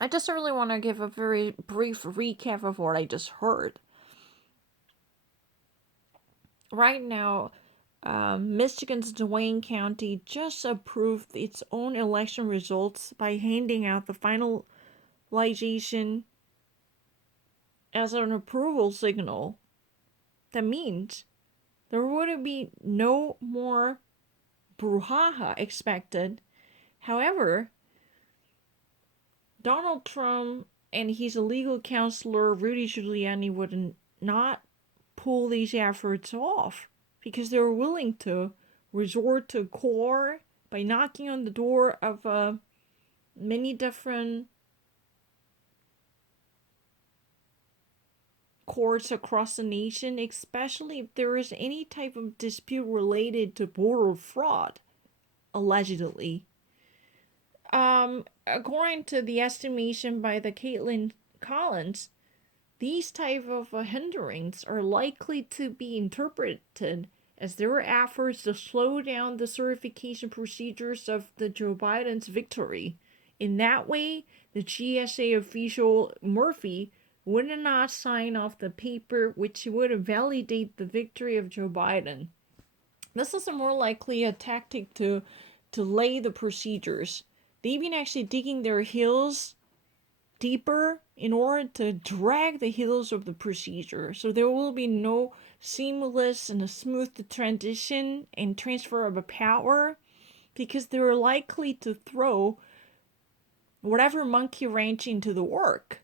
I just really want to give a very brief recap of what I just heard. Right now, Michigan's Duane County just approved its own election results by handing out the finalization as an approval signal. That means there would be no more brouhaha expected. However, Donald Trump and his legal counselor Rudy Giuliani would not pull these efforts off because they were willing to resort to court by knocking on the door of many different courts across the nation, especially if there is any type of dispute related to voter fraud, allegedly. According to the estimation by the Caitlin Collins, these type of hinderings are likely to be interpreted as their efforts to slow down the certification procedures of the Joe Biden's victory. In that way, the GSA official Murphy would not sign off the paper which would validate the victory of Joe Biden. This is more likely a tactic to delay the procedures. They've been actually digging their heels deeper in order to drag the heels of the procedure. So there will be no seamless and a smooth transition and transfer of power because they're likely to throw whatever monkey wrench into the work.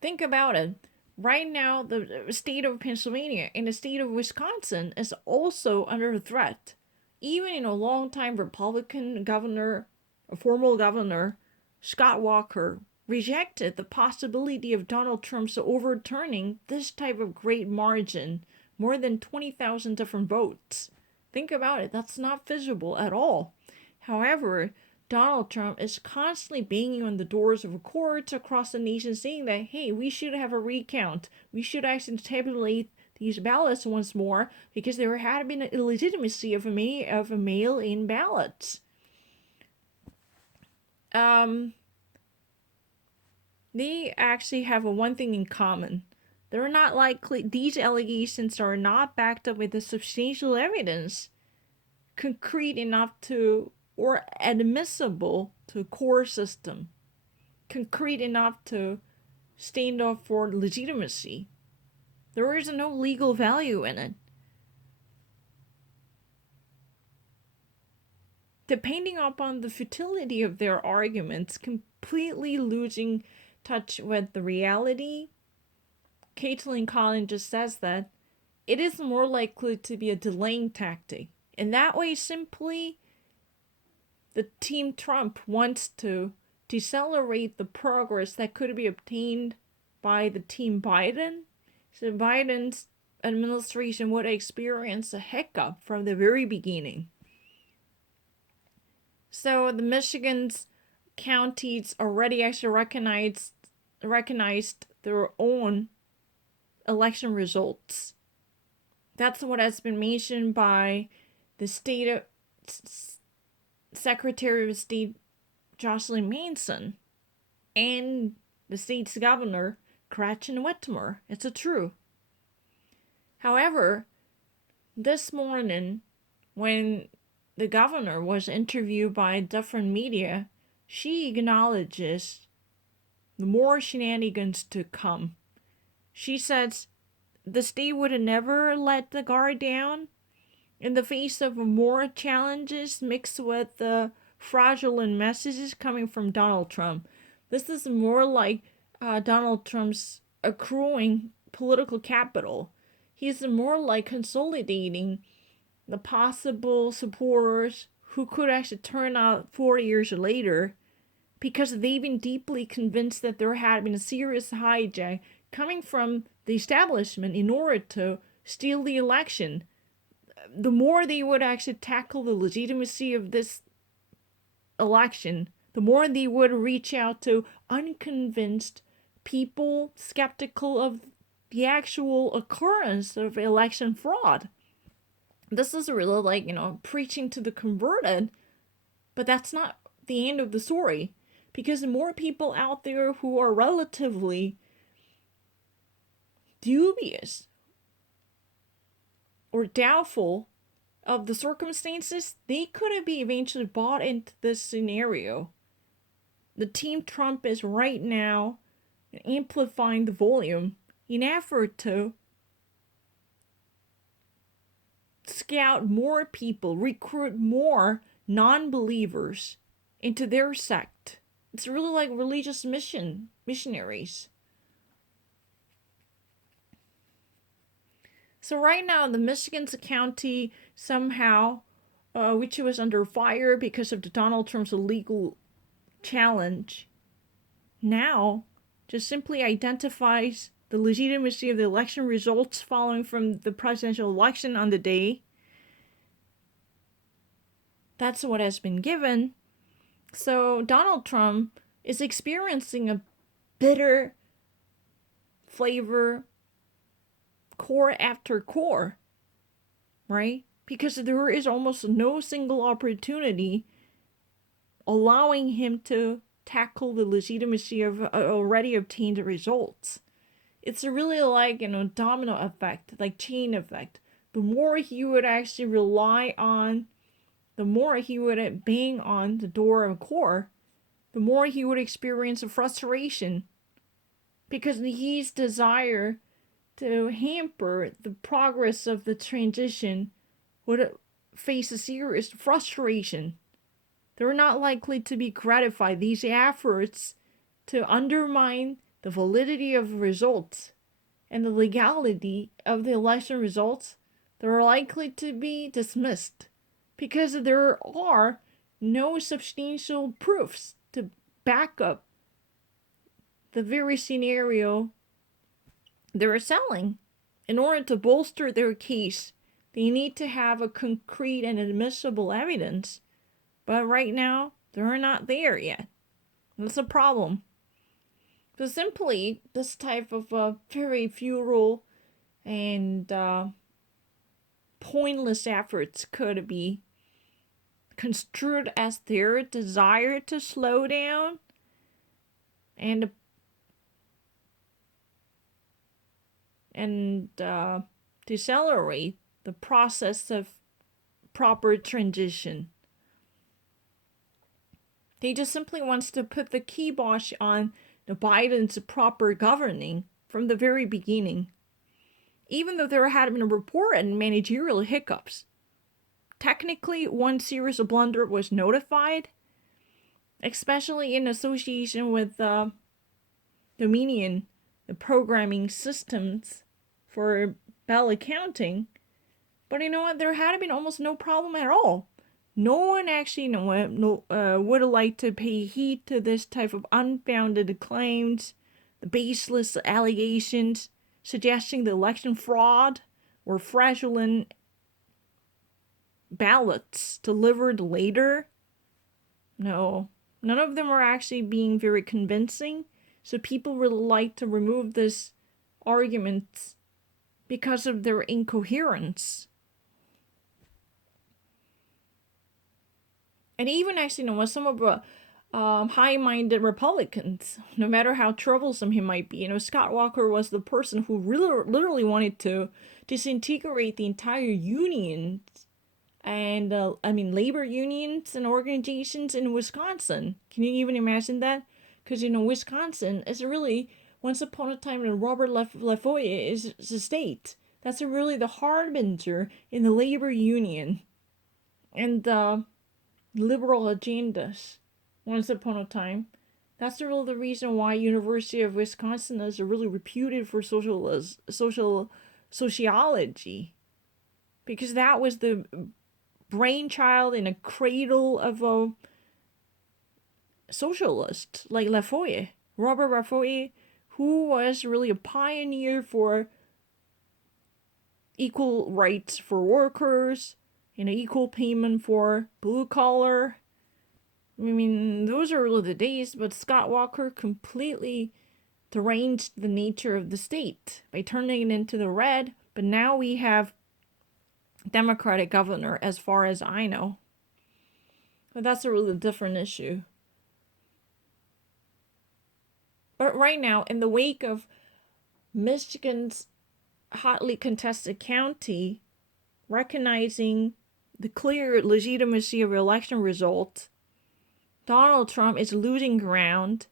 Think about it. Right now, the state of Pennsylvania and the state of Wisconsin is also under threat. Even in a long-time Republican governor, a former governor, Scott Walker, rejected the possibility of Donald Trump's overturning this type of great margin, more than 20,000 different votes. Think about it, that's not feasible at all. However, Donald Trump is constantly banging on the doors of courts across the nation saying that, hey, we should have a recount. We should actually tabulate these ballots once more because there had been an illegitimacy of many of mail-in ballots. They actually have one thing in common. They're not likely, these allegations are not backed up with the substantial evidence concrete enough to, or admissible to court system, concrete enough to stand up for legitimacy. There is no legal value in it. Depending upon the futility of their arguments, completely losing touch with the reality, Caitlin Collins just says that it is more likely to be a delaying tactic. In that way, simply the Team Trump wants to decelerate the progress that could be obtained by the Team Biden. So Biden's administration would experience a hiccup from the very beginning. So the Michigan's counties already actually recognized their own election results. That's what has been mentioned by the state Secretary of State Jocelyn Manson and the state's governor Gretchen Whitmer. It's true. However, this morning when the governor was interviewed by different media, she acknowledges the more shenanigans to come. She says the state would never let the guard down in the face of more challenges mixed with the fraudulent messages coming from Donald Trump. This is more like Donald Trump's accruing political capital. He's more like consolidating the possible supporters who could actually turn out 4 years later because they've been deeply convinced that there had been a serious hijack coming from the establishment in order to steal the election. The more they would actually tackle the legitimacy of this election, the more they would reach out to unconvinced people skeptical of the actual occurrence of election fraud. This is really like, preaching to the converted, but that's not the end of the story. because the more people out there who are relatively dubious or doubtful of the circumstances, they could be eventually bought into this scenario. The Team Trump is right now amplifying the volume in effort to scout more people, recruit more non-believers into their sect. It's really like religious missionaries. So right now, the Michigan County somehow, which was under fire because of the Donald Trump's illegal challenge, now just simply identifies the legitimacy of the election results following from the presidential election on the day. That's what has been given. So Donald Trump is experiencing a bitter flavor, core after core, right? Because there is almost no single opportunity allowing him to tackle the legitimacy of already obtained results. It's really like, domino effect, like chain effect. The more he would actually rely on, the more he would bang on the door of core, the more he would experience a frustration, because his desire to hamper the progress of the transition would face a serious frustration. They're not likely to be gratified. These efforts to undermine the validity of results and the legality of the election results, they're likely to be dismissed because there are no substantial proofs to back up the very scenario they're selling. In order to bolster their case, they need to have a concrete and admissible evidence. But right now, they're not there yet. That's a problem. So simply, this type of very futile and pointless efforts could be construed as their desire to slow down and decelerate the process of proper transition. They just simply wants to put the kibosh on the Biden's proper governing from the very beginning, even though there had been reported managerial hiccups. Technically, one serious blunder was notified, especially in association with Dominion, the programming systems for ballot counting. But you know what? There had been almost no problem at all. No one actually would like to pay heed to this type of unfounded claims, the baseless allegations suggesting the election fraud or fraudulent ballots delivered later. No, none of them are actually being very convincing. So people really like to remove this argument because of their incoherence. And even actually, with some of the high-minded Republicans, no matter how troublesome he might be, Scott Walker was the person who really, literally wanted to disintegrate the entire union and labor unions and organizations in Wisconsin. Can you even imagine that? Because Wisconsin is really, once upon a time, Robert Lafayette is a state. That's really the harbinger in the labor union and liberal agendas. Once upon a time, that's really the reason why University of Wisconsin is really reputed for sociology, because that was the brainchild in a cradle of a socialist like Lafayette, Robert Lafayette, who was really a pioneer for equal rights for workers and equal payment for blue collar. Those are really the days, but Scott Walker completely deranged the nature of the state by turning it into the red, but now we have Democratic governor, as far as I know. But that's a really different issue. But right now, in the wake of Michigan's hotly contested county recognizing the clear legitimacy of election results, Donald Trump is losing ground,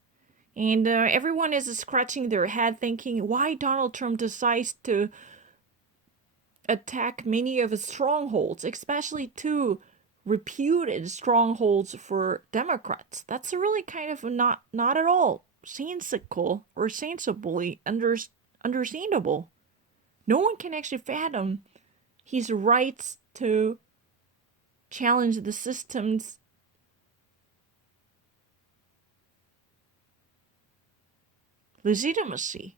and everyone is scratching their head thinking why Donald Trump decides to attack many of his strongholds, especially two reputed strongholds for Democrats. That's really kind of not at all sensical or sensibly understandable. No one can actually fathom his rights to challenge the system's legitimacy.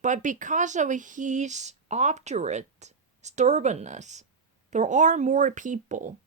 But because of his obdurate stubbornness, there are more people